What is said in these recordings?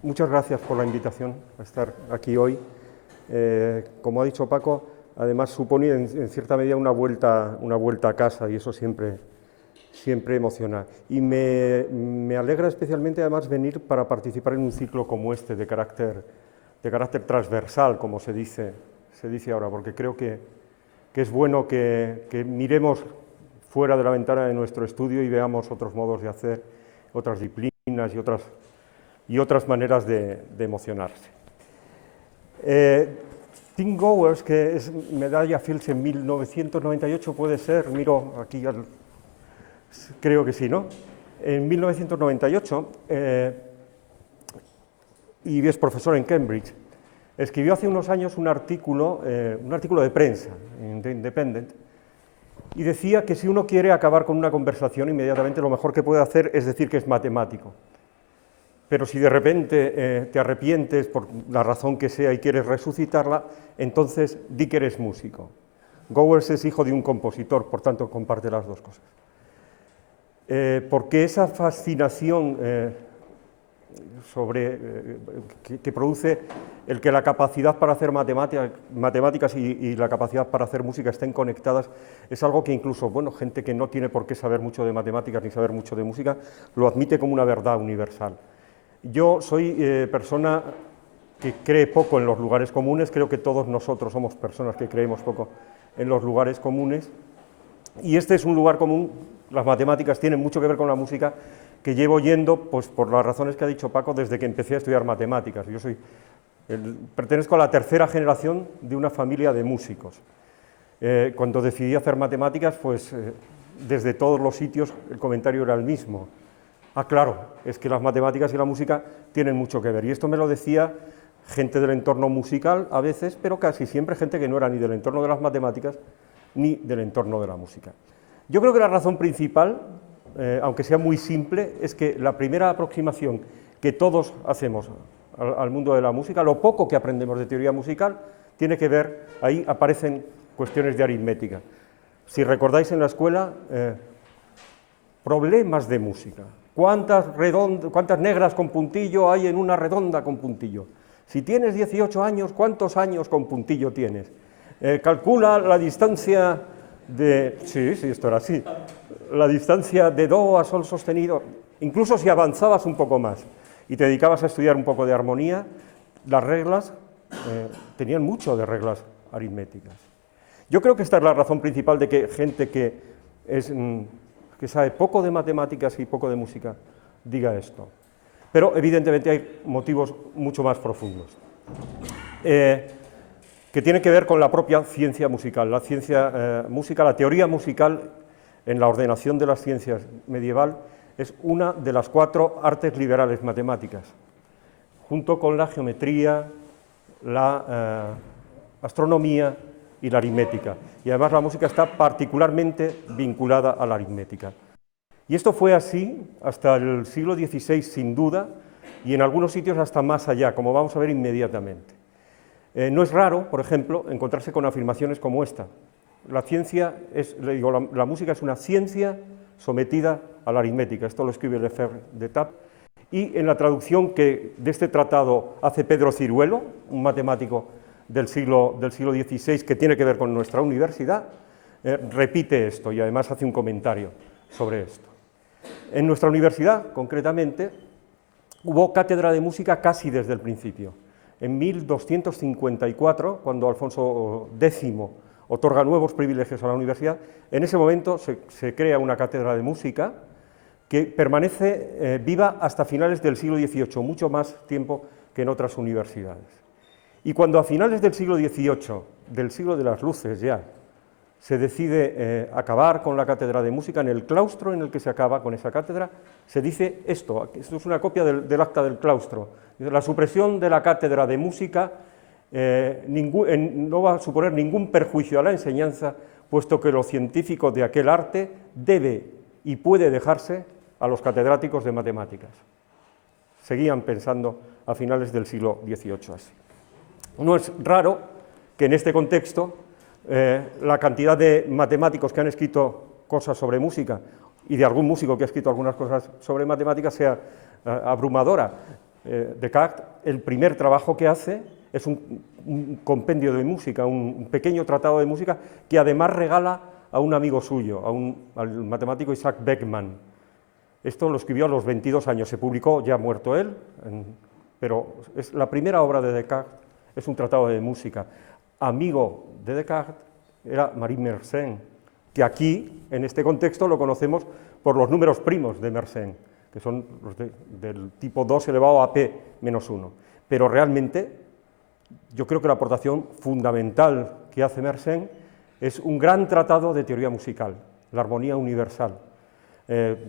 Muchas gracias por la invitación a estar aquí hoy. Como ha dicho Paco, además supone en cierta medida una vuelta a casa y eso siempre emociona. Y me alegra especialmente además venir para participar en un ciclo como este de carácter transversal, como se dice ahora, porque creo que es bueno que miremos fuera de la ventana de nuestro estudio y veamos otros modos de hacer, otras disciplinas y otras maneras de emocionarse. Tim Gowers, que es medalla Fields en 1998, puede ser, miro aquí, creo que sí, ¿no? En 1998, y es profesor en Cambridge, escribió hace unos años un artículo de prensa, en The Independent, y decía que si uno quiere acabar con una conversación, inmediatamente lo mejor que puede hacer es decir que es matemático. Pero si de repente te arrepientes por la razón que sea y quieres resucitarla, entonces di que eres músico. Gowers es hijo de un compositor, por tanto comparte las dos cosas. Porque esa fascinación que produce el que la capacidad para hacer matemáticas y la capacidad para hacer música estén conectadas, es algo que incluso, bueno, gente que no tiene por qué saber mucho de matemáticas ni saber mucho de música, lo admite como una verdad universal. Yo soy persona que cree poco en los lugares comunes, creo que todos nosotros somos personas que creemos poco en los lugares comunes, y este es un lugar común. Las matemáticas tienen mucho que ver con la música, que llevo yendo, pues por las razones que ha dicho Paco, desde que empecé a estudiar matemáticas. Yo pertenezco a la tercera generación de una familia de músicos. Cuando decidí hacer matemáticas, pues desde todos los sitios el comentario era el mismo. Ah, claro, es que las matemáticas y la música tienen mucho que ver. Y esto me lo decía gente del entorno musical a veces, pero casi siempre gente que no era ni del entorno de las matemáticas ni del entorno de la música. Yo creo que la razón principal, aunque sea muy simple, es que la primera aproximación que todos hacemos al mundo de la música, lo poco que aprendemos de teoría musical, tiene que ver, ahí aparecen cuestiones de aritmética. Si recordáis en la escuela, problemas de música. ¿Cuántas negras con puntillo hay en una redonda con puntillo? Si tienes 18 años, ¿cuántos años con puntillo tienes? Calcula la distancia de... Sí, esto era así. La distancia de do a sol sostenido. Incluso si avanzabas un poco más y te dedicabas a estudiar un poco de armonía, las reglas tenían mucho de reglas aritméticas. Yo creo que esta es la razón principal de que gente que sabe poco de matemáticas y poco de música diga esto. Pero evidentemente hay motivos mucho más profundos, que tienen que ver con la propia ciencia musical. La ciencia música, la teoría musical en la ordenación de las ciencias medieval es una de las 4 artes liberales matemáticas, junto con la geometría, la astronomía y la aritmética. Y además la música está particularmente vinculada a la aritmética. Y esto fue así hasta el siglo XVI, sin duda, y en algunos sitios hasta más allá, como vamos a ver inmediatamente. No es raro, por ejemplo, encontrarse con afirmaciones como esta. La música es una ciencia sometida a la aritmética. Esto lo escribe Lefebvre d'Etaples. Y en la traducción que de este tratado hace Pedro Ciruelo, un matemático del siglo XVI que tiene que ver con nuestra universidad, repite esto y además hace un comentario sobre esto. En nuestra universidad, concretamente, hubo cátedra de música casi desde el principio. En 1254, cuando Alfonso X otorga nuevos privilegios a la universidad, en ese momento se crea una cátedra de música que permanece viva hasta finales del siglo XVIII, mucho más tiempo que en otras universidades. Y cuando a finales del siglo XVIII, del siglo de las luces ya, se decide acabar con la cátedra de música, en el claustro en el que se acaba con esa cátedra, se dice esto es una copia del acta del claustro. La supresión de la cátedra de música no va a suponer ningún perjuicio a la enseñanza, puesto que lo científico de aquel arte debe y puede dejarse a los catedráticos de matemáticas. Seguían pensando a finales del siglo XVIII así. No es raro que en este contexto la cantidad de matemáticos que han escrito cosas sobre música y de algún músico que ha escrito algunas cosas sobre matemáticas sea abrumadora. Descartes, el primer trabajo que hace es un compendio de música, un pequeño tratado de música que además regala a un amigo suyo, al matemático Isaac Beckman. Esto lo escribió a los 22 años, se publicó ya muerto él, pero es la primera obra de Descartes, es un tratado de música. Amigo de Descartes era Marie Mersenne, que aquí, en este contexto, lo conocemos por los números primos de Mersenne, que son los del tipo 2 elevado a p menos 1. Pero realmente, yo creo que la aportación fundamental que hace Mersenne es un gran tratado de teoría musical, la armonía universal,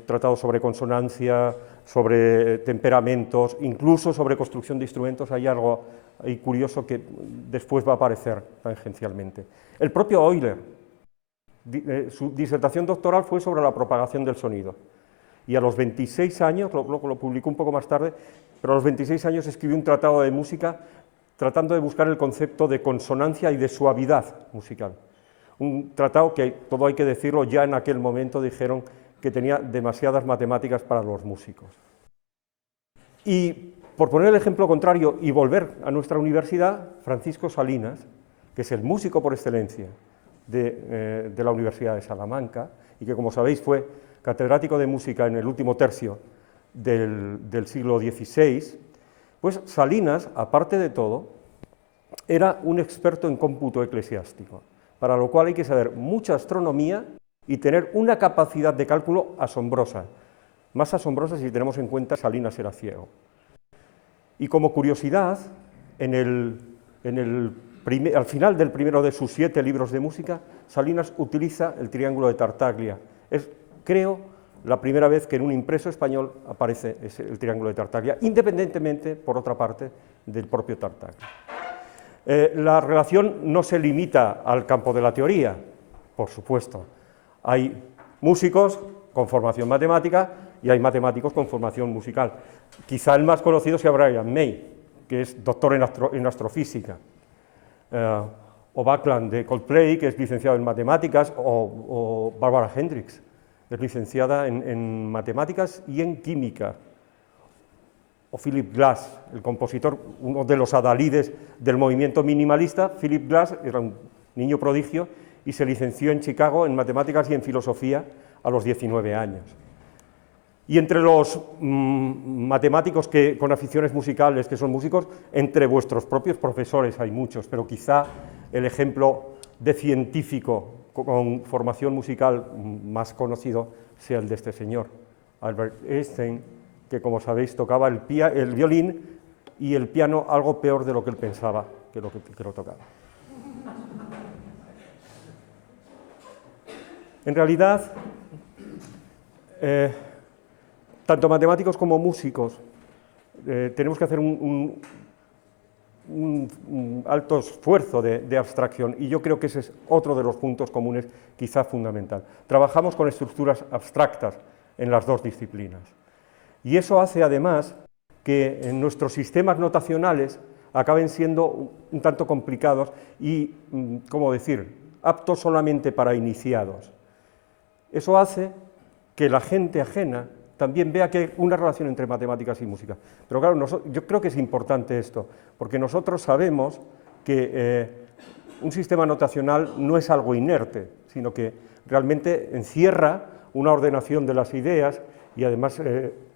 tratado sobre consonancia, sobre temperamentos, incluso sobre construcción de instrumentos. Hay algo ahí curioso que después va a aparecer tangencialmente. El propio Euler, su disertación doctoral fue sobre la propagación del sonido. Y a los 26 años, lo publicó un poco más tarde, pero a los 26 años escribió un tratado de música tratando de buscar el concepto de consonancia y de suavidad musical. Un tratado que, todo hay que decirlo, ya en aquel momento dijeron que tenía demasiadas matemáticas para los músicos. Y por poner el ejemplo contrario y volver a nuestra universidad, Francisco Salinas, que es el músico por excelencia de la Universidad de Salamanca, y que, como sabéis, fue catedrático de música en el último tercio del siglo XVI, pues Salinas, aparte de todo, era un experto en cómputo eclesiástico, para lo cual hay que saber mucha astronomía y tener una capacidad de cálculo asombrosa, más asombrosa si tenemos en cuenta que Salinas era ciego. Y como curiosidad, al final del primero de sus 7 libros de música, Salinas utiliza el triángulo de Tartaglia. Es, creo, la primera vez que en un impreso español aparece el triángulo de Tartaglia, independientemente, por otra parte, del propio Tartaglia. La relación no se limita al campo de la teoría, por supuesto. Hay músicos con formación matemática y hay matemáticos con formación musical. Quizá el más conocido sea Brian May, que es doctor en astrofísica, o Backlund de Coldplay, que es licenciado en matemáticas, o Barbara Hendricks, que es licenciada en matemáticas y en química, o Philip Glass, el compositor, uno de los adalides del movimiento minimalista. Philip Glass era un niño prodigio y se licenció en Chicago en matemáticas y en filosofía a los 19 años. Y entre los matemáticos con aficiones musicales, que son músicos, entre vuestros propios profesores hay muchos, pero quizá el ejemplo de científico con formación musical más conocido sea el de este señor, Albert Einstein, que, como sabéis, tocaba el violín y el piano algo peor de lo que él pensaba que lo tocaba. En realidad, tanto matemáticos como músicos tenemos que hacer un alto esfuerzo de abstracción, y yo creo que ese es otro de los puntos comunes, quizá fundamental. Trabajamos con estructuras abstractas en las dos disciplinas. Y eso hace, además, que en nuestros sistemas notacionales acaben siendo un tanto complicados y, ¿cómo decir?, aptos solamente para iniciados. Eso hace que la gente ajena también vea que hay una relación entre matemáticas y música. Pero claro, yo creo que es importante esto, porque nosotros sabemos que un sistema notacional no es algo inerte, sino que realmente encierra una ordenación de las ideas y además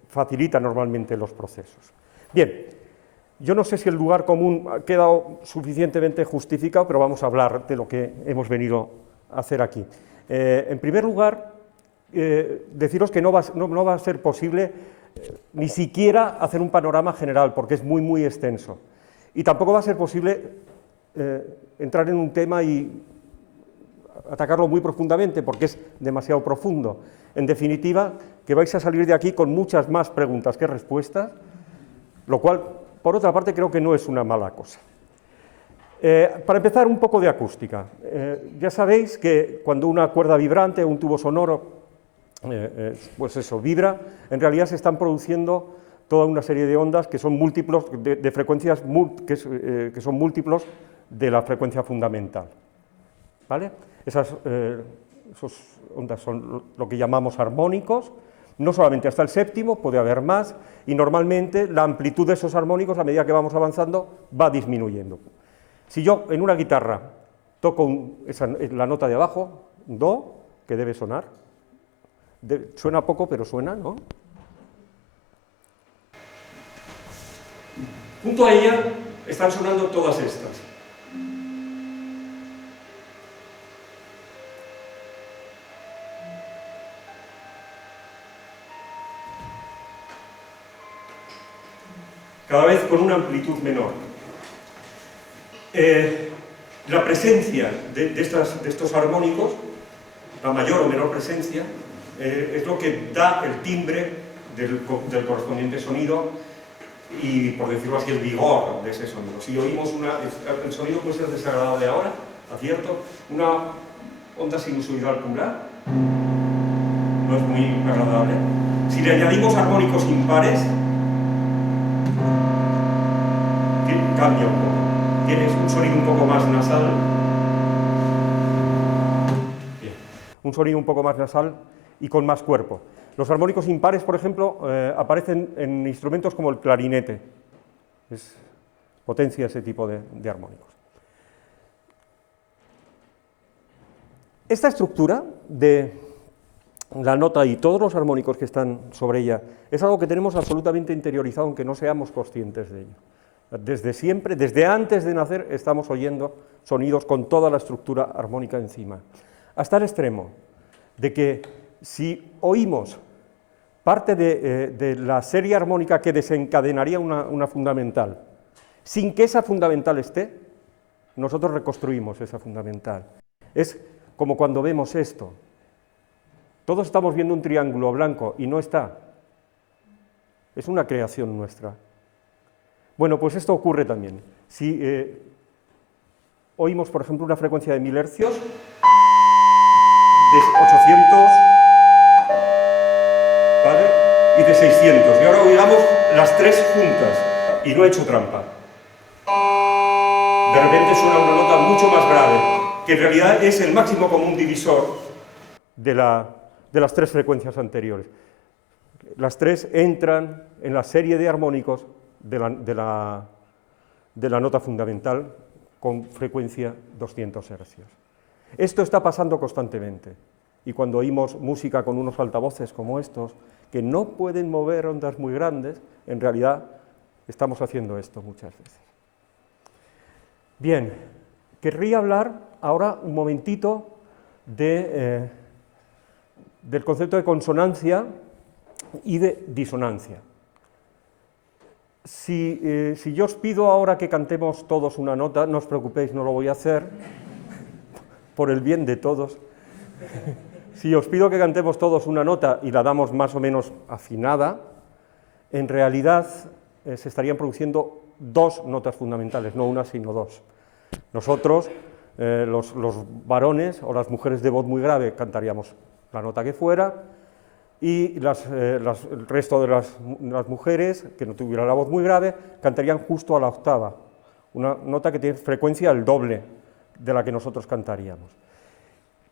facilita normalmente los procesos. Bien, yo no sé si el lugar común ha quedado suficientemente justificado, pero vamos a hablar de lo que hemos venido a hacer aquí. En primer lugar, deciros que no va a ser posible ni siquiera hacer un panorama general, porque es muy extenso. Y tampoco va a ser posible entrar en un tema y atacarlo muy profundamente, porque es demasiado profundo. En definitiva, que vais a salir de aquí con muchas más preguntas que respuestas, lo cual, por otra parte, creo que no es una mala cosa. Para empezar, un poco de acústica. Ya sabéis que cuando una cuerda vibrante o un tubo sonoro, pues eso, vibra, en realidad se están produciendo toda una serie de ondas que son múltiplos, de frecuencias que son múltiplos de la frecuencia fundamental. ¿Vale? Esas ondas son lo que llamamos armónicos, No solamente hasta el séptimo, puede haber más, y normalmente la amplitud de esos armónicos, a medida que vamos avanzando, va disminuyendo. Si yo en una guitarra toco la nota de abajo, do, que debe sonar, suena poco, pero suena, ¿no? Junto a ella están sonando todas estas. Cada vez con una amplitud menor. La presencia de estos armónicos, la mayor o menor presencia, es lo que da el timbre del correspondiente sonido y, por decirlo así, el vigor de ese sonido. Si oímos el sonido puede ser desagradable ahora, acierto, una onda sinusoidal pura, no es muy agradable. Si le añadimos armónicos impares, cambia un poco. Tienes un sonido un poco más nasal. Bien. Un sonido un poco más nasal y con más cuerpo. Los armónicos impares, por ejemplo, aparecen en instrumentos como el clarinete. Potencia ese tipo de armónicos. Esta estructura de la nota y todos los armónicos que están sobre ella es algo que tenemos absolutamente interiorizado, aunque no seamos conscientes de ello. Desde siempre, desde antes de nacer, estamos oyendo sonidos con toda la estructura armónica encima. Hasta el extremo de que si oímos parte de la serie armónica que desencadenaría una fundamental, sin que esa fundamental esté, nosotros reconstruimos esa fundamental. Es como cuando vemos esto. Todos estamos viendo un triángulo blanco y no está. Es una creación nuestra. Bueno, pues esto ocurre también. Si oímos, por ejemplo, una frecuencia de 1000 hercios, de 800, ¿vale? Y de 600. Y ahora oigamos las tres juntas, y no he hecho trampa. De repente suena una nota mucho más grave, que en realidad es el máximo común divisor de las tres frecuencias anteriores. Las tres entran en la serie de armónicos de la nota fundamental con frecuencia 200 hercios. Esto está pasando constantemente, y cuando oímos música con unos altavoces como estos, que no pueden mover ondas muy grandes, en realidad estamos haciendo esto muchas veces. Bien, querría hablar ahora un momentito del concepto de consonancia y de disonancia. Si yo os pido ahora que cantemos todos una nota, no os preocupéis, no lo voy a hacer, por el bien de todos. Si os pido que cantemos todos una nota y la damos más o menos afinada, en realidad se estarían produciendo dos notas fundamentales, no una, sino dos. Nosotros, los varones o las mujeres de voz muy grave, cantaríamos la nota que fuera, y el resto de las mujeres, que no tuvieran la voz muy grave, cantarían justo a la octava, una nota que tiene frecuencia el doble de la que nosotros cantaríamos.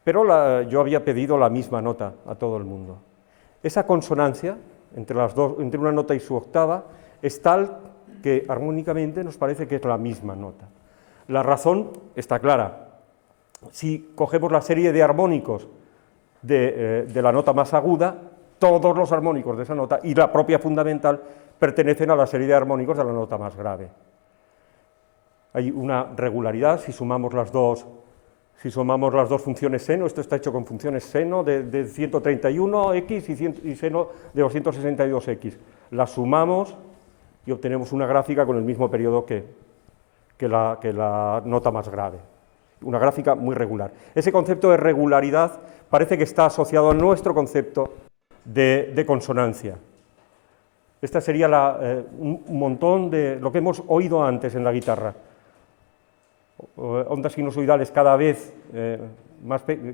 Pero yo había pedido la misma nota a todo el mundo. Esa consonancia entre una nota y su octava es tal que armónicamente nos parece que es la misma nota. La razón está clara. Si cogemos la serie de armónicos de la nota más aguda, todos los armónicos de esa nota y la propia fundamental pertenecen a la serie de armónicos de la nota más grave. Hay una regularidad si sumamos las dos funciones seno. Esto está hecho con funciones seno de 131x y seno de 262x. Las sumamos y obtenemos una gráfica con el mismo periodo que la nota más grave. Una gráfica muy regular. Ese concepto de regularidad parece que está asociado a nuestro concepto de consonancia. Esta sería un montón de lo que hemos oído antes en la guitarra. Ondas sinusoidales cada vez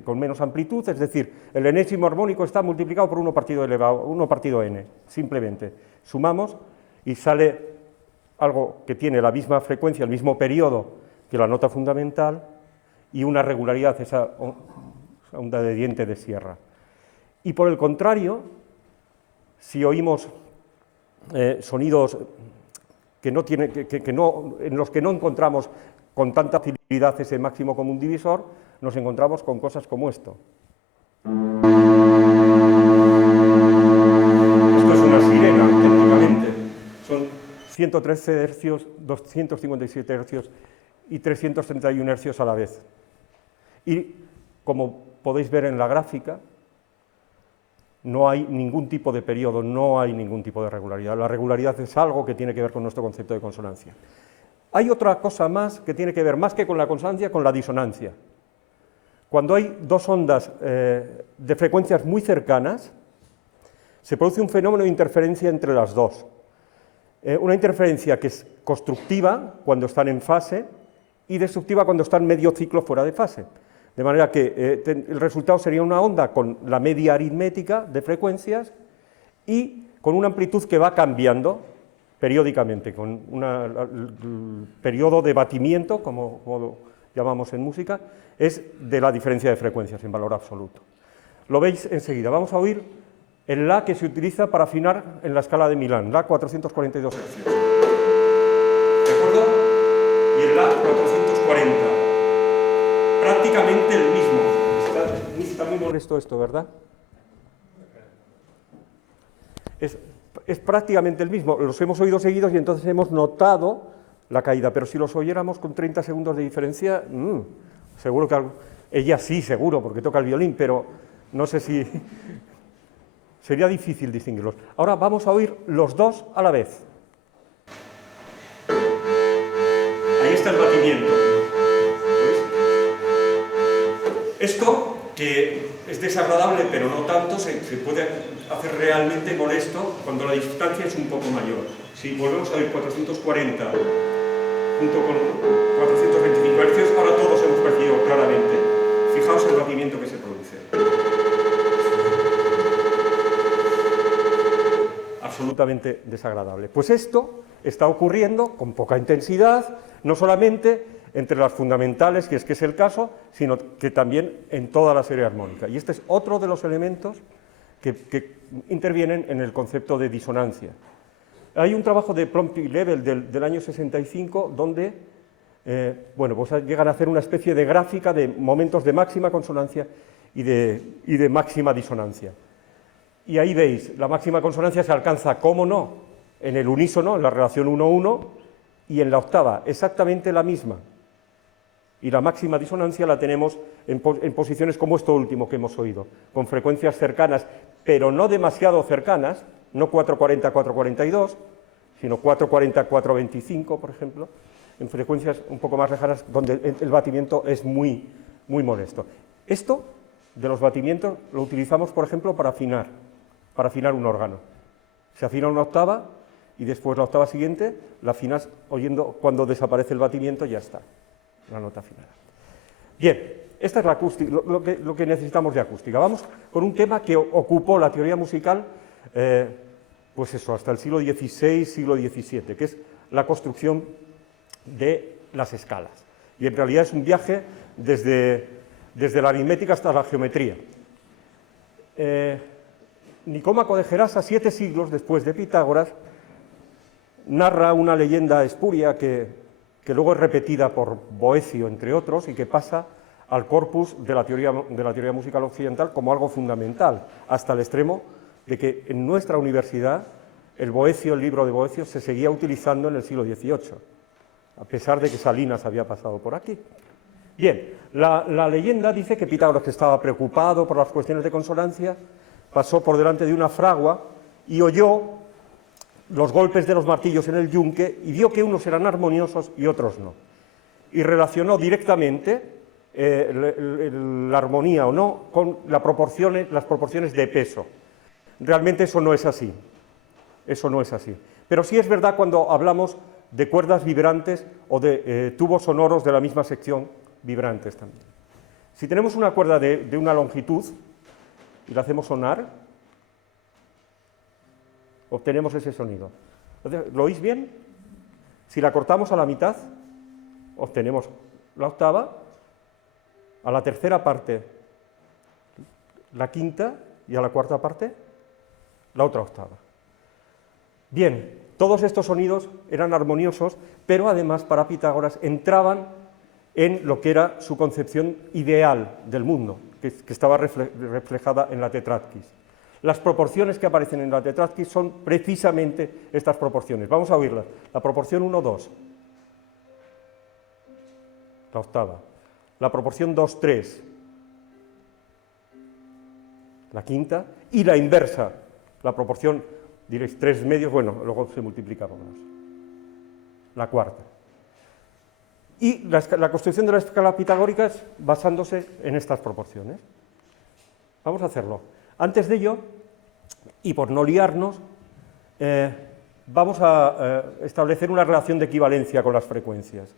con menos amplitud, es decir, el enésimo armónico está multiplicado por 1 partido n, simplemente. Sumamos y sale algo que tiene la misma frecuencia, el mismo periodo que la nota fundamental y una regularidad, esa onda de diente de sierra. Y por el contrario, si oímos sonidos en los que no encontramos con tanta facilidad ese máximo común divisor, nos encontramos con cosas como esto. Esto es una sirena, técnicamente. Son 113 hercios, 257 hercios y 331 hercios a la vez. Y, como podéis ver en la gráfica, no hay ningún tipo de periodo, no hay ningún tipo de regularidad. La regularidad es algo que tiene que ver con nuestro concepto de consonancia. Hay otra cosa más que tiene que ver, más que con la consonancia, con la disonancia. Cuando hay dos ondas de frecuencias muy cercanas, se produce un fenómeno de interferencia entre las dos. Una interferencia que es constructiva cuando están en fase y destructiva cuando están medio ciclo fuera de fase. De manera que el resultado sería una onda con la media aritmética de frecuencias y con una amplitud que va cambiando periódicamente, con el periodo de batimiento, como lo llamamos en música, es de la diferencia de frecuencias en valor absoluto. Lo veis enseguida. Vamos a oír el La que se utiliza para afinar en la escala de Milán, La 442 hercios. ¿De acuerdo? Y el La 440. Prácticamente el mismo. Está muy molesto esto, ¿verdad? Es prácticamente el mismo. Los hemos oído seguidos y entonces hemos notado la caída, pero si los oyéramos con 30 segundos de diferencia, seguro que ella sí, seguro, porque toca el violín, pero no sé si sería difícil distinguirlos. Ahora vamos a oír los dos a la vez. Ahí está el batimiento. Esto, que es desagradable, pero no tanto, se puede hacer realmente molesto cuando la distancia es un poco mayor. Si volvemos a oír 440 junto con 425 Hz, ahora todos hemos percibido claramente. Fijaos el batimiento que se produce. Absolutamente desagradable. Pues esto está ocurriendo con poca intensidad, no solamente entre las fundamentales, que es el caso, sino que también en toda la serie armónica. Y este es otro de los elementos que intervienen en el concepto de disonancia. Hay un trabajo de Prompt y Level del año 65 donde pues llegan a hacer una especie de gráfica de momentos de máxima consonancia y de máxima disonancia. Y ahí veis, la máxima consonancia se alcanza, ¿cómo no?, en el unísono, en la relación 1-1, y en la octava, exactamente la misma. Y la máxima disonancia la tenemos en posiciones como esto último que hemos oído, con frecuencias cercanas, pero no demasiado cercanas, no 440-442, sino 440-425, por ejemplo, en frecuencias un poco más lejanas, donde el batimiento es muy molesto. Esto, de los batimientos, lo utilizamos, por ejemplo, para afinar un órgano. Se afina una octava y después la octava siguiente la afinas oyendo cuando desaparece el batimiento, ya está, la nota afinada. Bien, esta es la acústica, lo que necesitamos de acústica. Vamos con un tema que ocupó la teoría musical, pues eso, hasta el siglo XVI, siglo XVII, que es la construcción de las escalas. Y en realidad es un viaje desde la aritmética hasta la geometría. Nicómaco de Gerasa, 7 siglos después de Pitágoras, narra una leyenda espuria que luego es repetida por Boecio, entre otros, y que pasa al corpus de la teoría musical occidental como algo fundamental, hasta el extremo de que en nuestra universidad el libro de Boecio, se seguía utilizando en el siglo XVIII, a pesar de que Salinas había pasado por aquí. Bien, la leyenda dice que Pitágoras, que estaba preocupado por las cuestiones de consonancia, pasó por delante de una fragua y oyó los golpes de los martillos en el yunque y vio que unos eran armoniosos y otros no. Y relacionó directamente la armonía o no con las proporciones de peso. Realmente eso no es así. Eso no es así. Pero sí es verdad cuando hablamos de cuerdas vibrantes o de tubos sonoros de la misma sección vibrantes también. Si tenemos una cuerda de una longitud y la hacemos sonar, obtenemos ese sonido. ¿Lo oís bien? Si la cortamos a la mitad, obtenemos la octava, a la tercera parte la quinta y a la cuarta parte la otra octava. Bien, todos estos sonidos eran armoniosos, pero además para Pitágoras entraban en lo que era su concepción ideal del mundo, que estaba reflejada en la Tetrarquis. Las proporciones que aparecen en la Tetrarquis son precisamente estas proporciones. Vamos a oírlas. La proporción 1-2, la octava. La proporción 2-3, la quinta. Y la inversa, la proporción, diréis, 3 medios, bueno, luego se multiplica por 2. La cuarta. Y la construcción de la escala pitagórica es basándose en estas proporciones. Vamos a hacerlo. Antes de ello, y por no liarnos, vamos a establecer una relación de equivalencia con las frecuencias.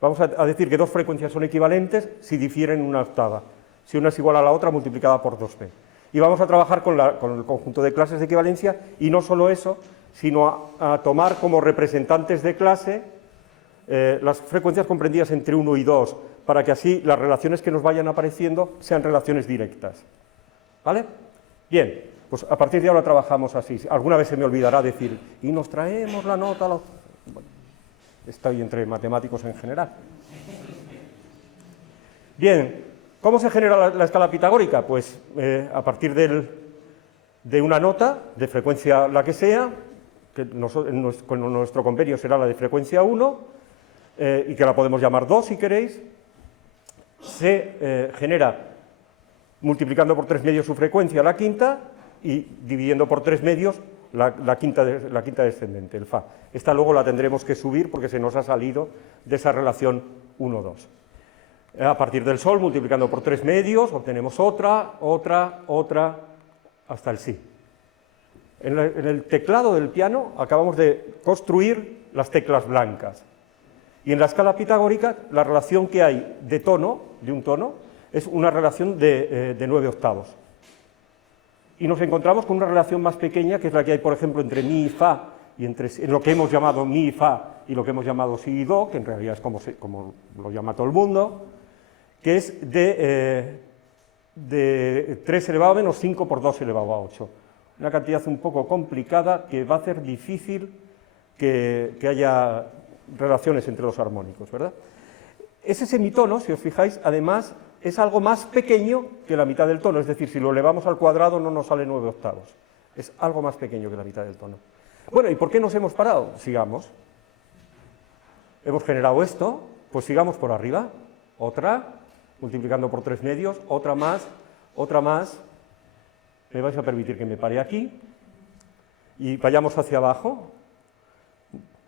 Vamos a decir que dos frecuencias son equivalentes si difieren una octava. Si una es igual a la otra, multiplicada por 2p. Y vamos a trabajar con el conjunto de clases de equivalencia, y no solo eso, sino a tomar como representantes de clase las frecuencias comprendidas entre 1 y 2, para que así las relaciones que nos vayan apareciendo sean relaciones directas. ¿Vale? Bien, pues a partir de ahora trabajamos así. Alguna vez se me olvidará decir, y nos traemos la nota... Bueno, estoy entre matemáticos en general. Bien, ¿cómo se genera la escala pitagórica? Pues a partir de una nota, de frecuencia la que sea, que con nuestro convenio será la de frecuencia 1, y que la podemos llamar 2 si queréis, se genera multiplicando por 3 medios su frecuencia, la quinta, y dividiendo por 3 medios la quinta descendente, el fa. Esta luego la tendremos que subir porque se nos ha salido de esa relación 1-2. A partir del sol, multiplicando por 3 medios, obtenemos otra, hasta el si. En el teclado del piano acabamos de construir las teclas blancas. Y en la escala pitagórica, la relación que hay de tono, de un tono, es una relación de 9 octavos. Y nos encontramos con una relación más pequeña, que es la que hay, por ejemplo, entre mi y fa, y entre lo que hemos llamado mi y fa, y lo que hemos llamado si y do, que en realidad es como lo llama todo el mundo, que es de 3 elevado a menos 5 por 2 elevado a 8. Una cantidad un poco complicada que va a hacer difícil que haya relaciones entre los armónicos, ¿verdad? Ese semitono, si os fijáis, además, es algo más pequeño que la mitad del tono, es decir, si lo elevamos al cuadrado no nos sale 9 octavos. Es algo más pequeño que la mitad del tono. Bueno, ¿y por qué nos hemos parado? Sigamos. Hemos generado esto, pues sigamos por arriba. Otra, multiplicando por 3 medios, otra más. Me vais a permitir que me pare aquí. Y vayamos hacia abajo,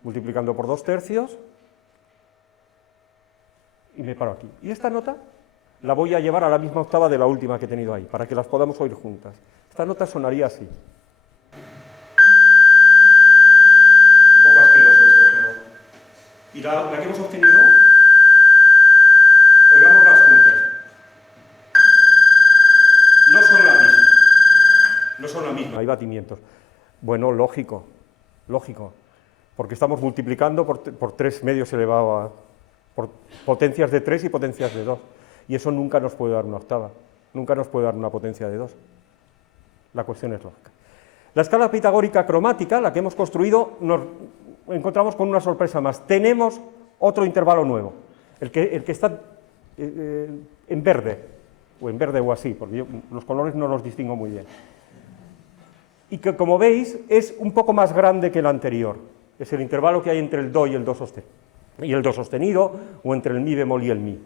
multiplicando por 2 tercios. Y me paro aquí. Y esta nota la voy a llevar a la misma octava de la última que he tenido ahí, para que las podamos oír juntas. Esta nota sonaría así. Un poco asqueroso esto, pero... ¿Y la que hemos obtenido? Oigámoslas juntas. No son la misma. No son la misma. Hay batimientos. Bueno, lógico. Porque estamos multiplicando por 3 medios elevado a... por potencias de 3 y potencias de 2. Y eso nunca nos puede dar una octava, nunca nos puede dar una potencia de 2. La cuestión es lógica. La escala pitagórica cromática, la que hemos construido, nos encontramos con una sorpresa más. Tenemos otro intervalo nuevo, el que está en verde o así, porque yo los colores no los distingo muy bien. Y que, como veis, es un poco más grande que el anterior. Es el intervalo que hay entre el do y el do sostenido, o entre el mi bemol y el mi.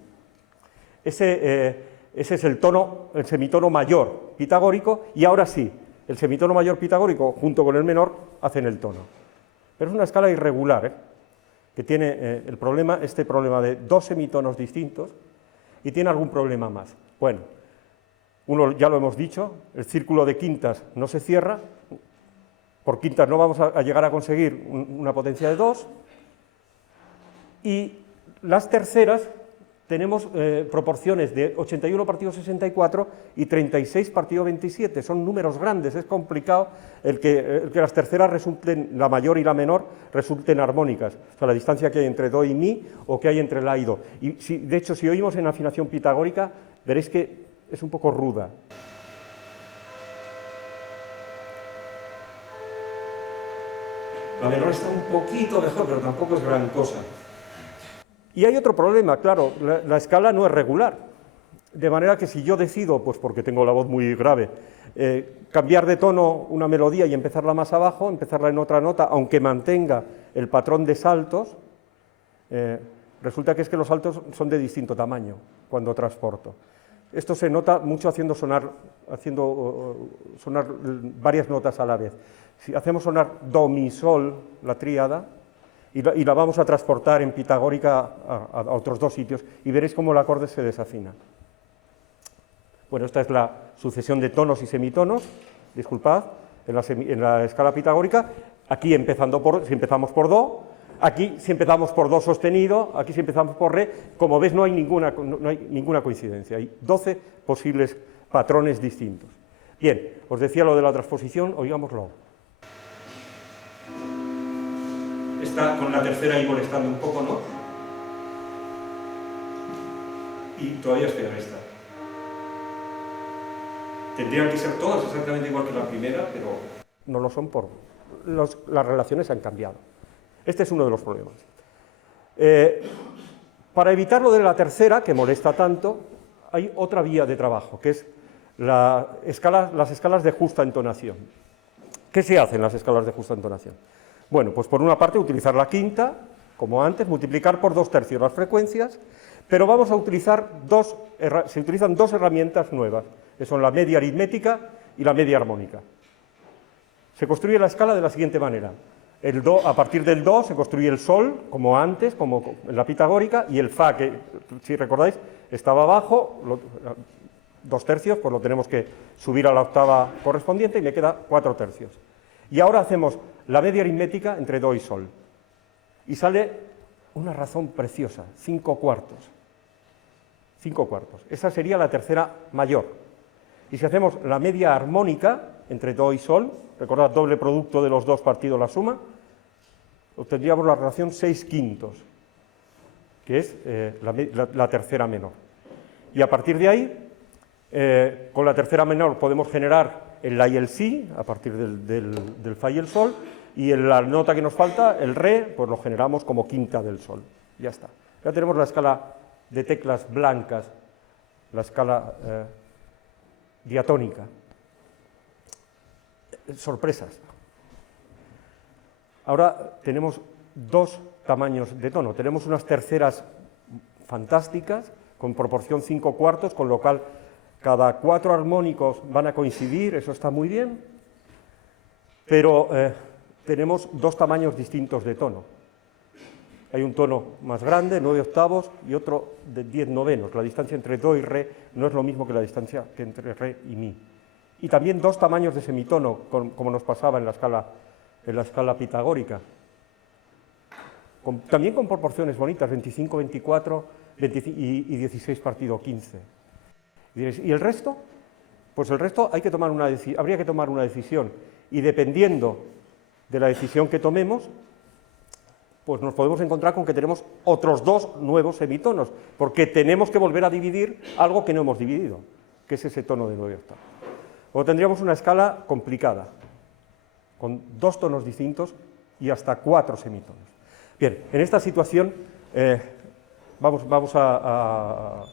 Ese es el semitono mayor pitagórico, y ahora sí, el semitono mayor pitagórico junto con el menor hacen el tono. Pero es una escala irregular, que tiene este problema de dos semitonos distintos, y tiene algún problema más. Bueno, uno ya lo hemos dicho, el círculo de quintas no se cierra, por quintas no vamos a llegar a conseguir una potencia de 2, y las terceras tenemos proporciones de 81 partido 64 y 36 partido 27, son números grandes, es complicado el que las terceras resulten, la mayor y la menor, resulten armónicas, o sea, la distancia que hay entre do y mi, o que hay entre la y do. Y de hecho, si oímos en afinación pitagórica, veréis que es un poco ruda. La menor está un poquito mejor, pero tampoco es gran cosa. Y hay otro problema, claro, la escala no es regular, de manera que si yo decido, pues porque tengo la voz muy grave, cambiar de tono una melodía y empezarla más abajo, empezarla en otra nota, aunque mantenga el patrón de saltos, resulta que es que los saltos son de distinto tamaño cuando transporto. Esto se nota mucho haciendo sonar varias notas a la vez. Si hacemos sonar do, mi, sol, la tríada, y la vamos a transportar en pitagórica a otros dos sitios, y veréis cómo el acorde se desafina. Bueno, esta es la sucesión de tonos y semitonos, disculpad, en la escala pitagórica. Aquí si empezamos por do, aquí si empezamos por do sostenido, aquí si empezamos por re. Como ves, no hay ninguna coincidencia, hay 12 posibles patrones distintos. Bien, os decía lo de la transposición, oigámoslo. Está con la tercera ahí molestando un poco, ¿no? Y todavía es peor esta. Tendrían que ser todas exactamente igual que la primera, pero no lo son las relaciones han cambiado. Este es uno de los problemas. Para evitar lo de la tercera, que molesta tanto, hay otra vía de trabajo, que es las escalas de justa entonación. ¿Qué se hace en las escalas de justa entonación? Bueno, pues por una parte utilizar la quinta, como antes, multiplicar por 2/3 las frecuencias, pero vamos a utilizar se utilizan dos herramientas nuevas, que son la media aritmética y la media armónica. Se construye la escala de la siguiente manera. A partir del do se construye el sol, como antes, como en la pitagórica, y el fa, que si recordáis estaba abajo, 2/3, pues lo tenemos que subir a la octava correspondiente y me queda 4/3. Y ahora hacemos la media aritmética entre do y sol. Y sale una razón preciosa, 5/4. 5/4. Esa sería la tercera mayor. Y si hacemos la media armónica entre do y sol, recordad, doble producto de los dos partido la suma, obtendríamos la relación 6/5, que es la tercera menor. Y a partir de ahí, con la tercera menor podemos generar el la y el si, a partir del fa y el sol, y en la nota que nos falta, el re, pues lo generamos como quinta del sol. Ya está. Ya tenemos la escala de teclas blancas, la escala diatónica. Sorpresas. Ahora tenemos dos tamaños de tono. Tenemos unas terceras fantásticas, con proporción 5/4, con lo cual cada 4 armónicos van a coincidir, eso está muy bien, pero tenemos dos tamaños distintos de tono. Hay un tono más grande, 9/8, y otro de 10/9. La distancia entre do y re no es lo mismo que la distancia que entre re y mi. Y también dos tamaños de semitono, como nos pasaba en la escala pitagórica. También con proporciones bonitas, 25/24 y 16/15. ¿Y el resto? Pues el resto habría que tomar una decisión, y dependiendo de la decisión que tomemos, pues nos podemos encontrar con que tenemos otros dos nuevos semitonos, porque tenemos que volver a dividir algo que no hemos dividido, que es ese tono de 9/8. O tendríamos una escala complicada, con dos tonos distintos y hasta 4 semitonos. Bien, en esta situación vamos a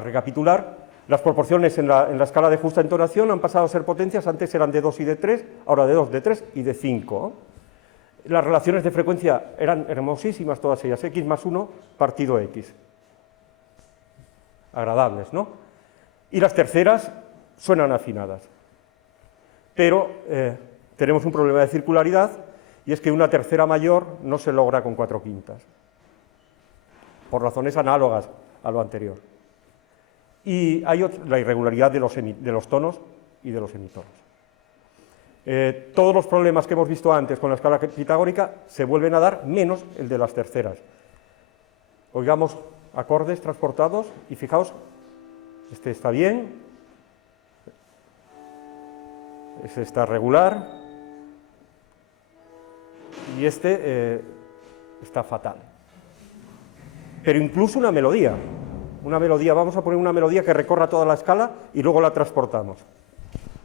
recapitular. Las proporciones en la escala de justa entonación han pasado a ser potencias, antes eran de 2 y de 3, ahora de 2, de 3 y de 5. Las relaciones de frecuencia eran hermosísimas todas ellas, x más 1 partido x. Agradables, ¿no? Y las terceras suenan afinadas. Pero tenemos un problema de circularidad, y es que una tercera mayor no se logra con 4/5, por razones análogas a lo anterior. Y hay la irregularidad de los tonos y de los semitonos. Todos los problemas que hemos visto antes con la escala pitagórica se vuelven a dar, menos el de las terceras. Oigamos acordes transportados y fijaos, este está bien, este está regular y este está fatal. Pero incluso una melodía, vamos a poner una melodía que recorra toda la escala y luego la transportamos.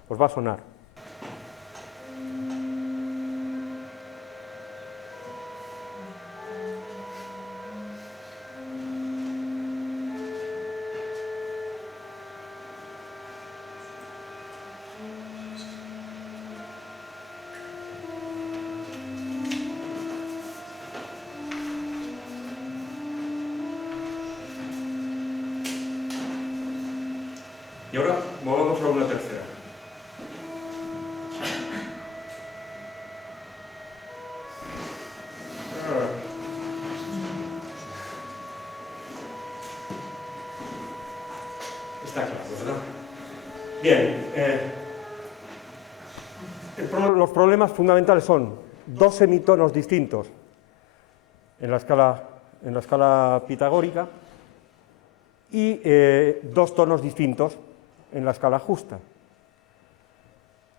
Pues va a sonar. Y ahora movamos a una tercera. Está claro, ¿verdad? Bien. Los problemas fundamentales son dos semitonos distintos en la escala pitagórica y dos tonos distintos en la escala justa.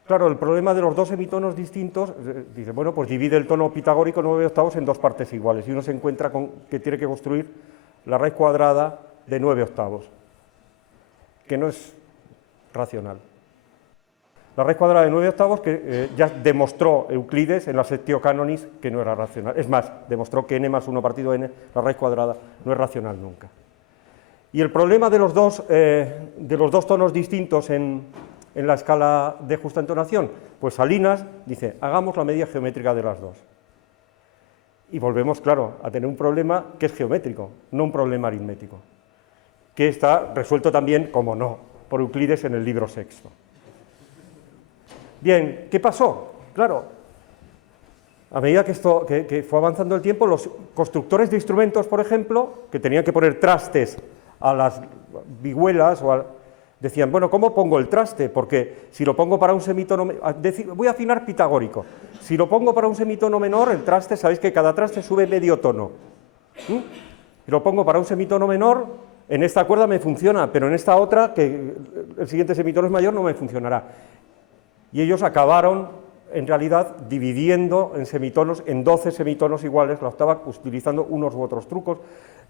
Claro, el problema de los dos semitonos distintos, dice, bueno, pues divide el tono pitagórico 9/8 en dos partes iguales, y uno se encuentra con que tiene que construir la raíz cuadrada de 9/8, que no es racional. La raíz cuadrada de 9/8 que ya demostró Euclides en la Sectio Canonis que no era racional. Es más, demostró que n más 1 partido n, la raíz cuadrada, no es racional nunca. Y el problema de los dos tonos distintos en la escala de justa entonación, pues Salinas dice, hagamos la medida geométrica de las dos. Y volvemos, claro, a tener un problema que es geométrico, no un problema aritmético, que está resuelto también, como no, por Euclides en el libro sexto. Bien, ¿qué pasó? Claro, a medida que fue avanzando el tiempo, los constructores de instrumentos, por ejemplo, que tenían que poner trastes a las vihuelas, decían, bueno, ¿cómo pongo el traste? Porque si lo pongo para un semitono, voy a afinar pitagórico, si lo pongo para un semitono menor, el traste, sabéis que cada traste sube medio tono. Si lo pongo para un semitono menor, en esta cuerda me funciona, pero en esta otra, que el siguiente semitono es mayor, no me funcionará. Y ellos acabaron, en realidad, dividiendo en semitonos, en 12 semitonos iguales, la octava, utilizando unos u otros trucos,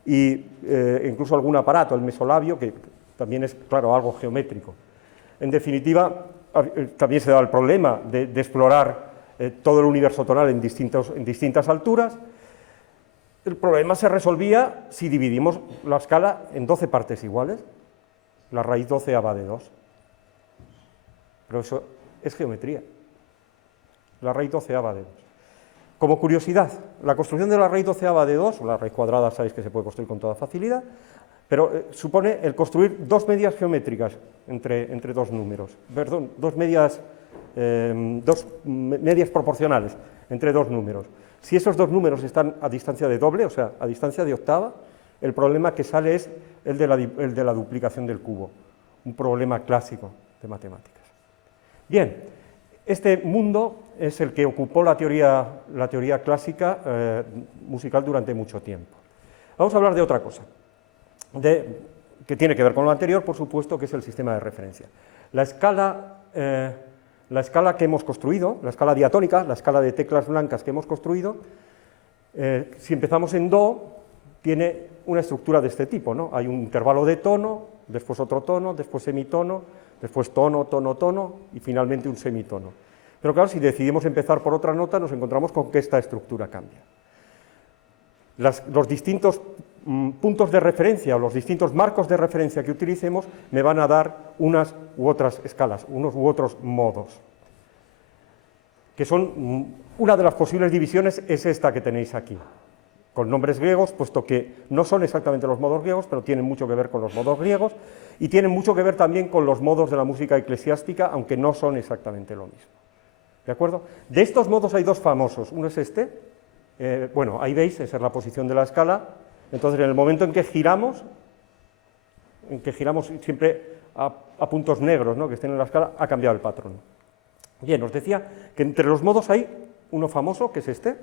y incluso algún aparato, el mesolabio, que también es, claro, algo geométrico. En definitiva, también se da el problema de explorar todo el universo tonal en distintas alturas. El problema se resolvía si dividimos la escala en 12 partes iguales, la raíz 12ª de 2. Pero eso es geometría, la raíz 12ª de 2. Como curiosidad, la construcción de la raíz 12ª de 2, la raíz cuadrada sabéis que se puede construir con toda facilidad, pero supone el construir dos medias geométricas entre dos números, perdón, dos medias proporcionales entre dos números. Si esos dos números están a distancia de doble, o sea, a distancia de octava, el problema que sale es el de la duplicación del cubo, un problema clásico de matemáticas. Bien, este mundo es el que ocupó la teoría clásica musical durante mucho tiempo. Vamos a hablar de otra cosa, que tiene que ver con lo anterior, por supuesto, que es el sistema de referencia. La escala que hemos construido, la escala diatónica, la escala de teclas blancas que hemos construido, si empezamos en Do, tiene una estructura de este tipo, ¿no? Hay un intervalo de tono, después otro tono, después semitono, después tono, tono, tono y finalmente un semitono. Pero claro, si decidimos empezar por otra nota, nos encontramos con que esta estructura cambia. Los distintos puntos de referencia o los distintos marcos de referencia que utilicemos me van a dar unas u otras escalas, unos u otros modos, que son, una de las posibles divisiones es esta que tenéis aquí, con nombres griegos, puesto que no son exactamente los modos griegos, pero tienen mucho que ver con los modos griegos, y tienen mucho que ver también con los modos de la música eclesiástica, aunque no son exactamente lo mismo. ¿De acuerdo? De estos modos hay dos famosos, uno es este, bueno, ahí veis, esa es la posición de la escala, entonces en el momento en que giramos siempre a puntos negros, ¿no?, que estén en la escala, ha cambiado el patrón. Bien, os decía que entre los modos hay uno famoso, que es este.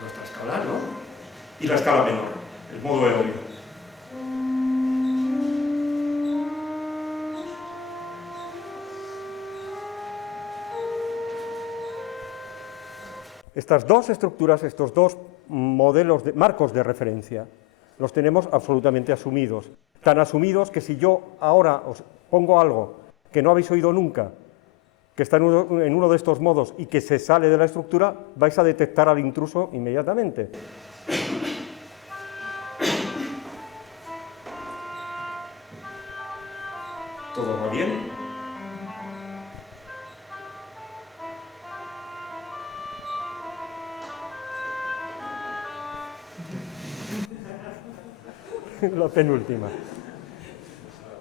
Nuestra escala, ¿no? Y la escala menor, el modo eolio. Estas dos estructuras, estos dos modelos, marcos de referencia, los tenemos absolutamente asumidos. Tan asumidos que si yo ahora os pongo algo que no habéis oído nunca, que está en uno de estos modos y que se sale de la estructura, vais a detectar al intruso inmediatamente. ¿Todo va bien? La penúltima.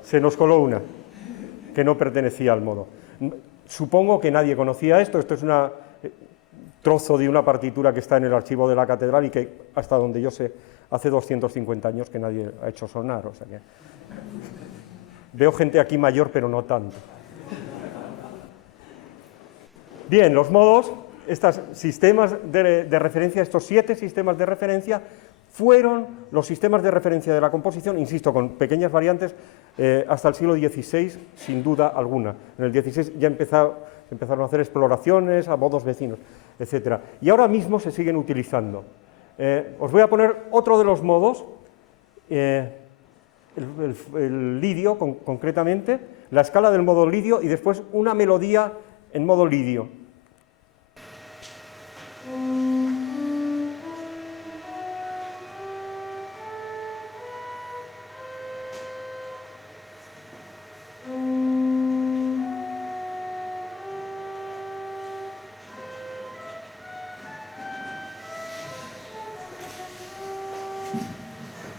Se nos coló una, que no pertenecía al modo. Supongo que nadie conocía esto es un trozo de una partitura que está en el archivo de la catedral y que, hasta donde yo sé, hace 250 años que nadie ha hecho sonar. O sea que... Veo gente aquí mayor, pero no tanto. Bien, los modos, estos sistemas de referencia, estos 7 sistemas de referencia, fueron los sistemas de referencia de la composición, insisto, con pequeñas variantes, hasta el siglo XVI, sin duda alguna. En el XVI ya empezaron a hacer exploraciones a modos vecinos, etc. Y ahora mismo se siguen utilizando. Os voy a poner otro de los modos, el lidio, concretamente, la escala del modo lidio y después una melodía en modo lidio.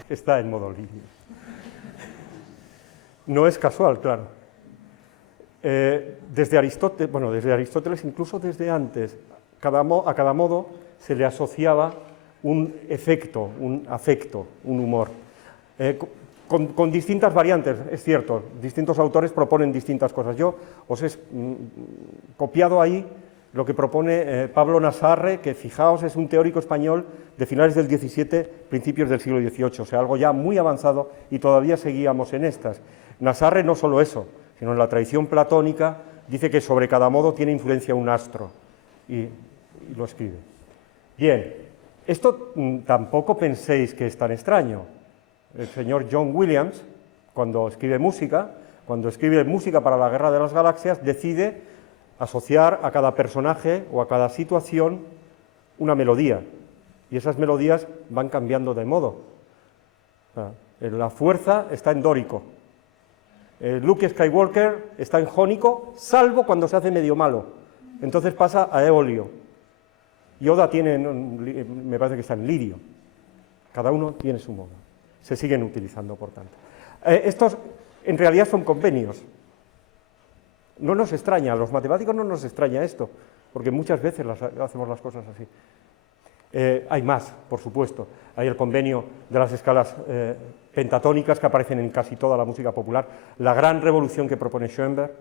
Está en modo lidio. No es casual, claro. Desde Aristóteles, incluso desde antes, a cada modo se le asociaba un efecto, un afecto, un humor. Con distintas variantes, es cierto, distintos autores proponen distintas cosas. Yo os he copiado ahí lo que propone Pablo Nasarre, que fijaos es un teórico español de finales del XVII, principios del siglo XVIII, o sea, algo ya muy avanzado y todavía seguíamos en estas. Nasarre no solo eso, sino en la tradición platónica dice que sobre cada modo tiene influencia un astro y lo escribe. Bien, esto tampoco penséis que es tan extraño. El señor John Williams, cuando escribe música para la Guerra de las Galaxias, decide asociar a cada personaje o a cada situación una melodía, y esas melodías van cambiando de modo. La fuerza está en dórico, Luke Skywalker está en jónico, salvo cuando se hace medio malo, entonces pasa a eolio. Yoda tiene, me parece que está en lirio, cada uno tiene su modo, se siguen utilizando por tanto. Estos en realidad son convenios. No nos extraña, a los matemáticos no nos extraña esto, porque muchas veces hacemos las cosas así. Hay más, por supuesto. Hay el convenio de las escalas pentatónicas que aparecen en casi toda la música popular. La gran revolución que propone Schoenberg,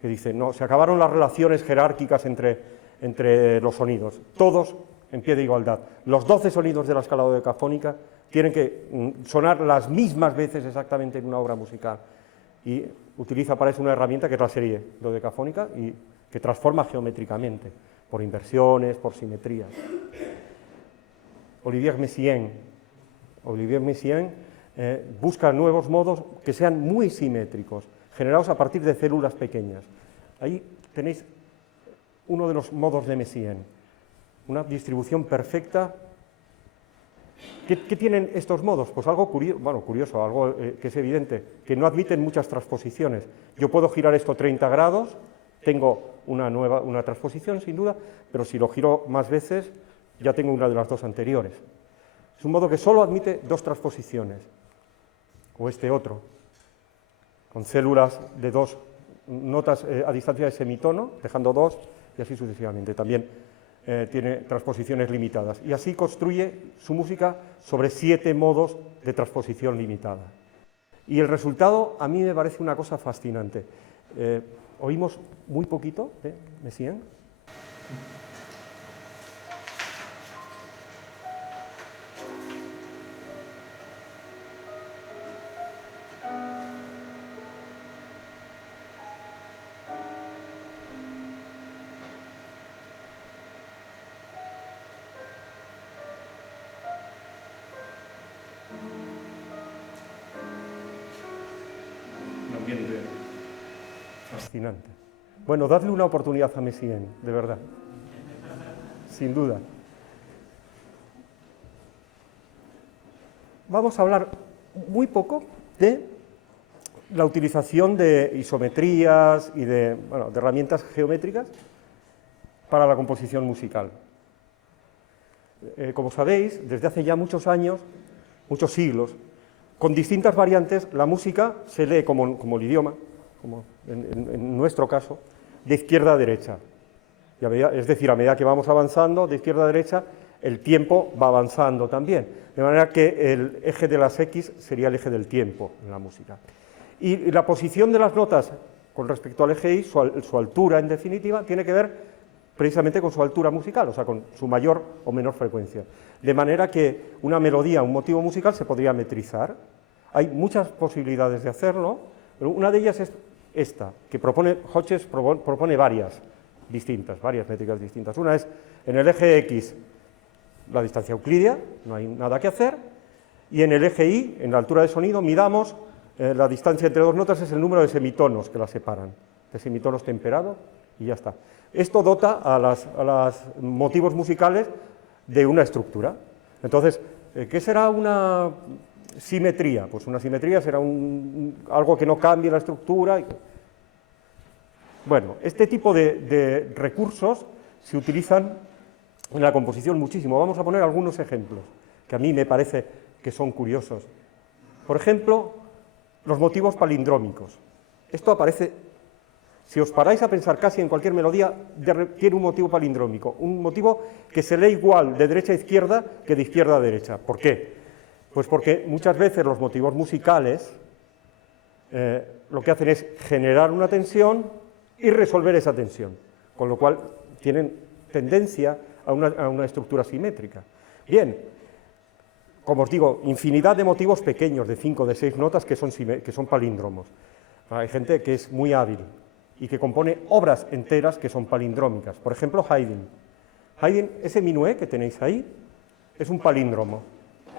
que dice, no, se acabaron las relaciones jerárquicas entre los sonidos, todos en pie de igualdad. Los 12 sonidos de la escala dodecafónica tienen que sonar las mismas veces exactamente en una obra musical. Y utiliza para eso una herramienta que es la serie dodecafónica y que transforma geométricamente, por inversiones, por simetrías. Olivier Messiaen busca nuevos modos que sean muy simétricos, generados a partir de células pequeñas. Ahí tenéis uno de los modos de Messiaen, una distribución perfecta. ¿Qué tienen estos modos? Pues algo curioso, algo que es evidente, que no admiten muchas transposiciones. Yo puedo girar esto 30 grados, tengo una transposición sin duda, pero si lo giro más veces, ya tengo una de las dos anteriores. Es un modo que solo admite 2 transposiciones, o este otro, con células de 2 notas a distancia de semitono, dejando 2 y así sucesivamente. También tiene transposiciones limitadas, y así construye su música sobre 7 modos de transposición limitada. Y el resultado a mí me parece una cosa fascinante. Oímos muy poquito de Messiaen. Fascinante. Bueno, dadle una oportunidad a Messiaen, de verdad, sin duda. Vamos a hablar muy poco de la utilización de isometrías y de herramientas geométricas para la composición musical. Como sabéis, desde hace ya muchos años, muchos siglos, con distintas variantes, la música se lee como el idioma, como en nuestro caso, de izquierda a derecha. Es decir, a medida que vamos avanzando de izquierda a derecha, el tiempo va avanzando también. De manera que el eje de las X sería el eje del tiempo en la música. Y la posición de las notas con respecto al eje Y, su altura en definitiva, tiene que ver precisamente con su altura musical, o sea, con su mayor o menor frecuencia. De manera que una melodía, un motivo musical se podría metrizar. Hay muchas posibilidades de hacerlo, pero una de ellas es esta, que Hodges propone varias métricas distintas. Una es en el eje X la distancia euclídea, no hay nada que hacer, y en el eje Y, en la altura de sonido, midamos la distancia entre dos notas, es el número de semitonos que las separan, de semitonos temperados, y ya está. Esto dota a los motivos musicales de una estructura. Entonces, ¿qué será una simetría? Pues una simetría será algo que no cambie la estructura. Bueno, este tipo de recursos se utilizan en la composición muchísimo. Vamos a poner algunos ejemplos que a mí me parece que son curiosos. Por ejemplo, los motivos palindrómicos. Esto aparece, si os paráis a pensar casi en cualquier melodía, tiene un motivo palindrómico, un motivo que se lee igual de derecha a izquierda que de izquierda a derecha. ¿Por qué? Pues porque muchas veces los motivos musicales lo que hacen es generar una tensión y resolver esa tensión, con lo cual tienen tendencia a una estructura simétrica. Bien, como os digo, infinidad de motivos pequeños, de 5, de 6 notas, que son palíndromos. Hay gente que es muy hábil y que compone obras enteras que son palindrómicas. Por ejemplo, Haydn. Haydn, ese minué que tenéis ahí, es un palíndromo.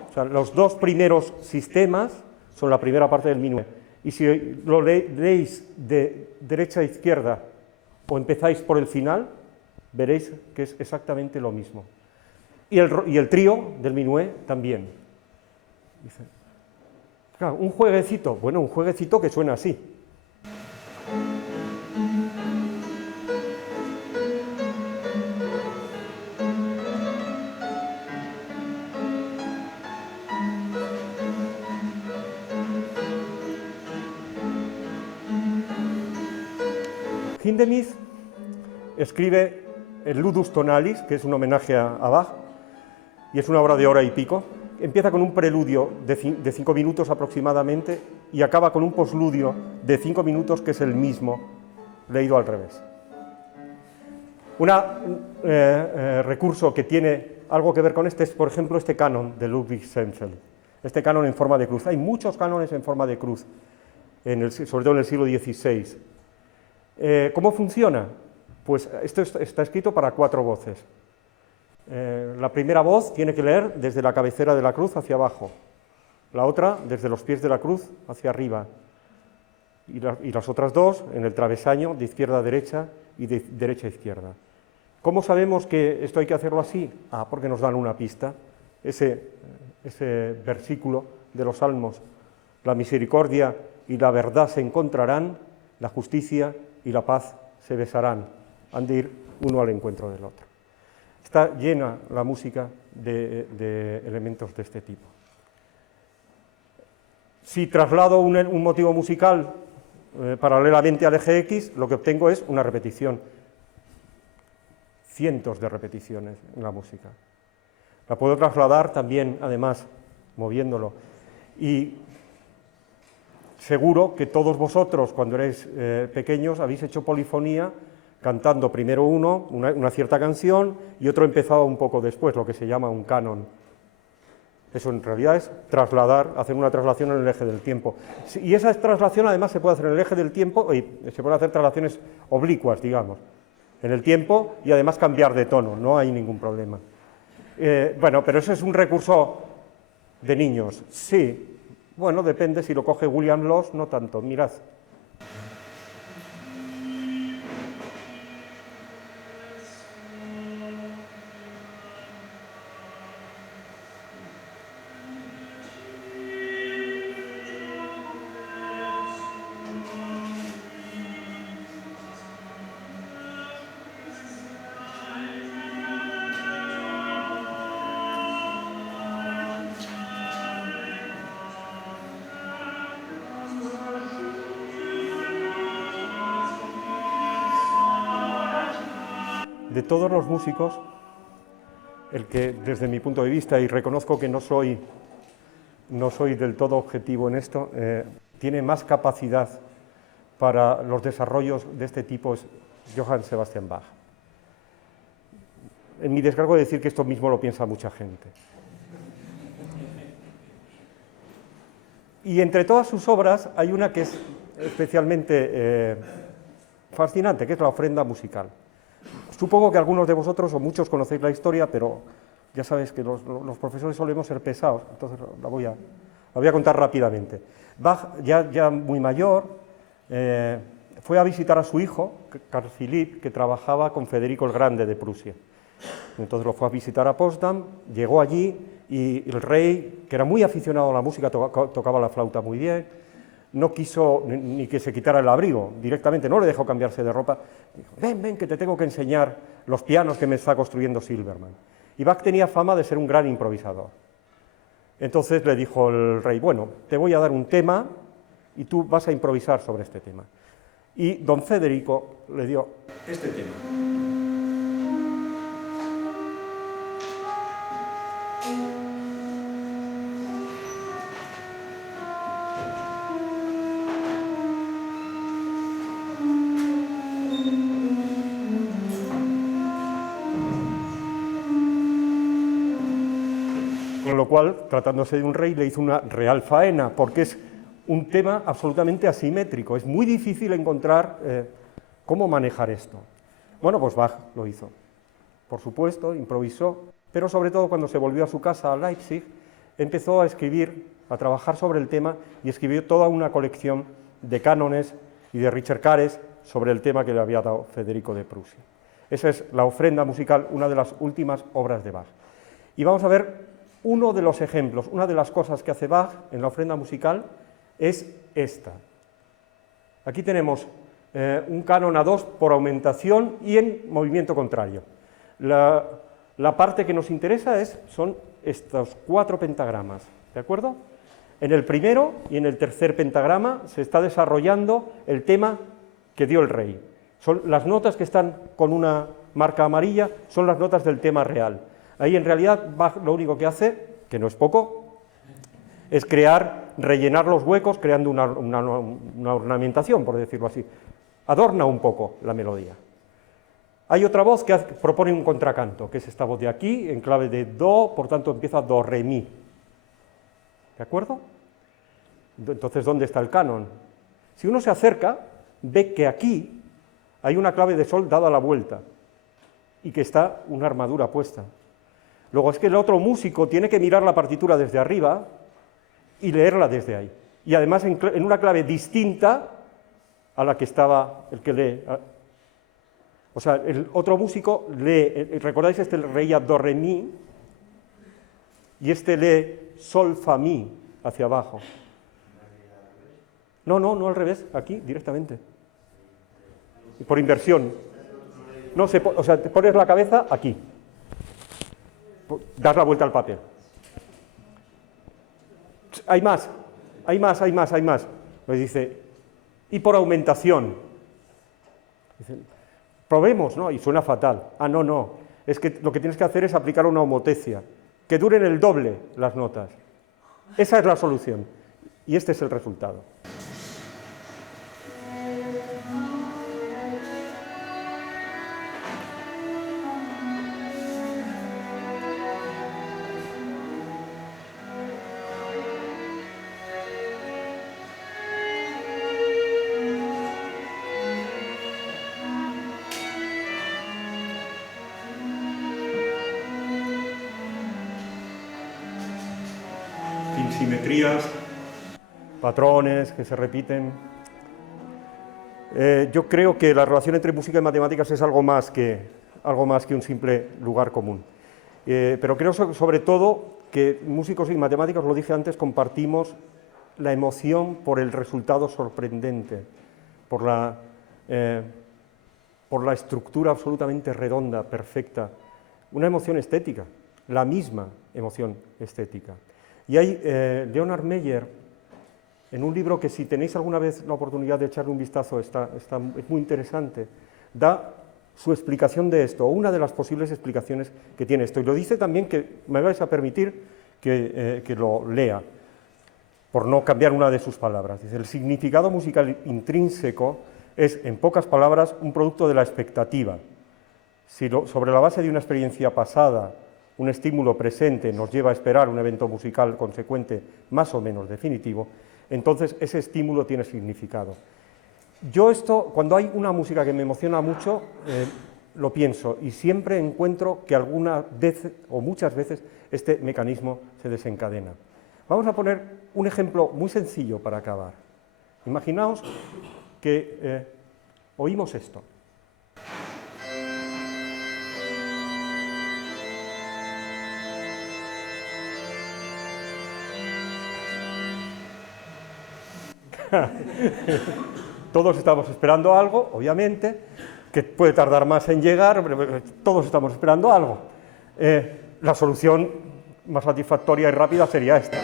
O sea, los dos primeros sistemas son la primera parte del minué. Y si lo leéis de derecha a izquierda o empezáis por el final, veréis que es exactamente lo mismo. Y el trío del minué también. Dice, claro, un jueguecito, bueno, un jueguecito que suena así. Hindemith escribe el Ludus Tonalis, que es un homenaje a Bach, y es una obra de hora y pico. Empieza con un preludio de 5 minutos aproximadamente y acaba con un posludio de 5 minutos que es el mismo, leído al revés. Un recurso que tiene algo que ver con este es, por ejemplo, este canon de Ludwig Senfeld, este canon en forma de cruz. Hay muchos cánones en forma de cruz, sobre todo en el siglo XVI. ¿Cómo funciona? Pues esto está escrito para 4 voces. La primera voz tiene que leer desde la cabecera de la cruz hacia abajo, la otra desde los pies de la cruz hacia arriba, y las otras dos en el travesaño de izquierda a derecha y de derecha a izquierda. ¿Cómo sabemos que esto hay que hacerlo así? Porque nos dan una pista, ese versículo de los Salmos: la misericordia y la verdad se encontrarán, la justicia y la paz se besarán, han de ir uno al encuentro del otro. Está llena la música de elementos de este tipo. Si traslado un motivo musical paralelamente al eje X, lo que obtengo es una repetición, cientos de repeticiones en la música. La puedo trasladar también, además, moviéndolo. Y seguro que todos vosotros, cuando erais pequeños, habéis hecho polifonía cantando primero una cierta canción y otro empezaba un poco después, lo que se llama un canon. Eso en realidad es hacer una traslación en el eje del tiempo. Y esa traslación además se puede hacer en el eje del tiempo, y se pueden hacer traslaciones oblicuas, digamos, en el tiempo y además cambiar de tono, no hay ningún problema. Bueno, pero eso es un recurso de niños, sí. Bueno, depende, si lo coge William Loss, no tanto, mirad. de todos los músicos, el que desde mi punto de vista, y reconozco que no soy del todo objetivo en esto, tiene más capacidad para los desarrollos de este tipo es Johann Sebastian Bach. En mi descargo de decir que esto mismo lo piensa mucha gente. Y entre todas sus obras hay una que es especialmente fascinante, que es la ofrenda musical. Supongo que algunos de vosotros o muchos conocéis la historia, pero ya sabéis que los profesores solemos ser pesados, entonces la voy a contar rápidamente. Bach, ya muy mayor, fue a visitar a su hijo, Carl Philipp, que trabajaba con Federico el Grande de Prusia. Entonces lo fue a visitar a Potsdam, llegó allí y el rey, que era muy aficionado a la música, tocaba la flauta muy bien, no quiso ni que se quitara el abrigo, directamente no le dejó cambiarse de ropa, dijo, ven, que te tengo que enseñar los pianos que me está construyendo Silbermann. Y Bach tenía fama de ser un gran improvisador. Entonces le dijo el rey, bueno, te voy a dar un tema y tú vas a improvisar sobre este tema. Y don Federico le dio este tema. Con lo cual, tratándose de un rey, le hizo una real faena, porque es un tema absolutamente asimétrico. Es muy difícil encontrar cómo manejar esto. Bueno, pues Bach lo hizo. Por supuesto, improvisó, pero sobre todo cuando se volvió a su casa, a Leipzig, empezó a escribir, a trabajar sobre el tema y escribió toda una colección de cánones y de Ricercares sobre el tema que le había dado Federico de Prusia. Esa es la ofrenda musical, una de las últimas obras de Bach. Y vamos a ver uno de los ejemplos, una de las cosas que hace Bach en la ofrenda musical es esta. Aquí tenemos un canon a 2 por aumentación y en movimiento contrario. La parte que nos interesa son estos 4 pentagramas, ¿de acuerdo? En el primero y en el tercer pentagrama se está desarrollando el tema que dio el rey. Son las notas que están con una marca amarilla, son las notas del tema real. Ahí en realidad Bach lo único que hace, que no es poco, es rellenar los huecos creando una ornamentación, por decirlo así. Adorna un poco la melodía. Hay otra voz que propone un contracanto, que es esta voz de aquí, en clave de do, por tanto empieza do, re, mi. ¿De acuerdo? Entonces, ¿dónde está el canon? Si uno se acerca, ve que aquí hay una clave de sol dada la vuelta y que está una armadura puesta. Luego es que el otro músico tiene que mirar la partitura desde arriba y leerla desde ahí. Y además en una clave distinta a la que estaba el que lee. O sea, el otro músico lee, ¿recordáis? Este leía do, re, mi, y este lee sol, fa, mi, hacia abajo. No al revés, aquí directamente. Por inversión. No, o sea, te pones la cabeza aquí. Das la vuelta al papel. Hay más. Pues dice, y por aumentación. Dice, probemos, ¿no? Y suena fatal. No. Es que lo que tienes que hacer es aplicar una homotecia, que duren el doble las notas. Esa es la solución. Y este es el resultado. Simetrías, patrones que se repiten. Yo creo que la relación entre música y matemáticas es algo más que un simple lugar común. Pero creo sobre todo que músicos y matemáticos, lo dije antes, compartimos la emoción por el resultado sorprendente, por la estructura absolutamente redonda, perfecta, una emoción estética, la misma emoción estética. Y hay Leonard Meyer, en un libro que si tenéis alguna vez la oportunidad de echarle un vistazo, es muy interesante, da su explicación de esto, o una de las posibles explicaciones que tiene esto. Y lo dice también, que me vais a permitir que lo lea, por no cambiar una de sus palabras. Dice: el significado musical intrínseco es, en pocas palabras, un producto de la expectativa. Si sobre la base de una experiencia pasada, un estímulo presente nos lleva a esperar un evento musical consecuente más o menos definitivo, entonces ese estímulo tiene significado. Yo esto, cuando hay una música que me emociona mucho, lo pienso, y siempre encuentro que alguna vez o muchas veces este mecanismo se desencadena. Vamos a poner un ejemplo muy sencillo para acabar. Imaginaos que oímos esto. Todos estamos esperando algo, obviamente, que puede tardar más en llegar, pero todos estamos esperando algo. La solución más satisfactoria y rápida sería esta.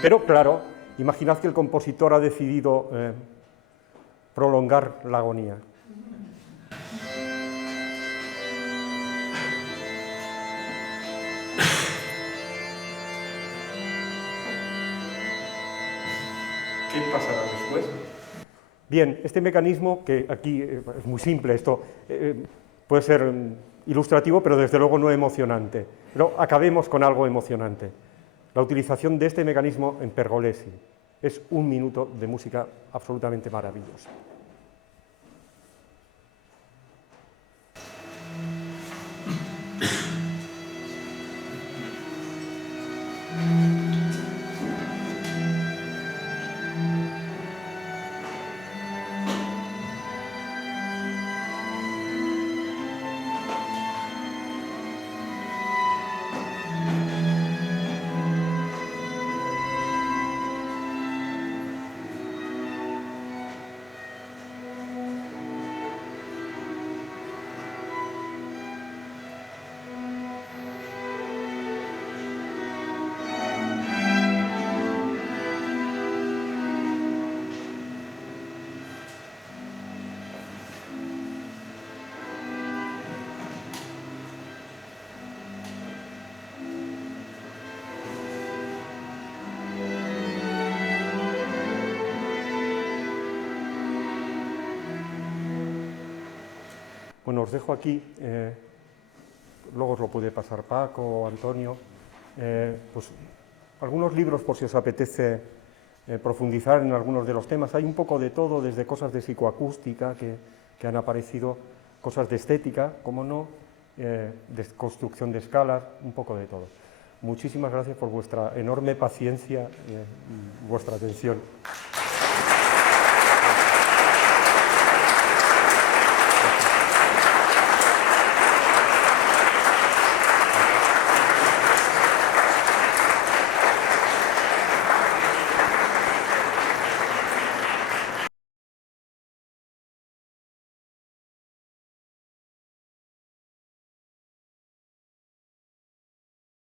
Pero claro, imaginad que el compositor ha decidido prolongar la agonía. ¿Qué pasará después? Bien, este mecanismo, que aquí es muy simple, esto puede ser ilustrativo, pero desde luego no emocionante. Pero acabemos con algo emocionante. La utilización de este mecanismo en Pergolesi es un minuto de música absolutamente maravillosa. Bueno, os dejo aquí, luego os lo puede pasar Paco o Antonio, pues algunos libros por si os apetece profundizar en algunos de los temas. Hay un poco de todo, desde cosas de psicoacústica que han aparecido, cosas de estética, como no, de construcción de escalas, un poco de todo. Muchísimas gracias por vuestra enorme paciencia y vuestra atención.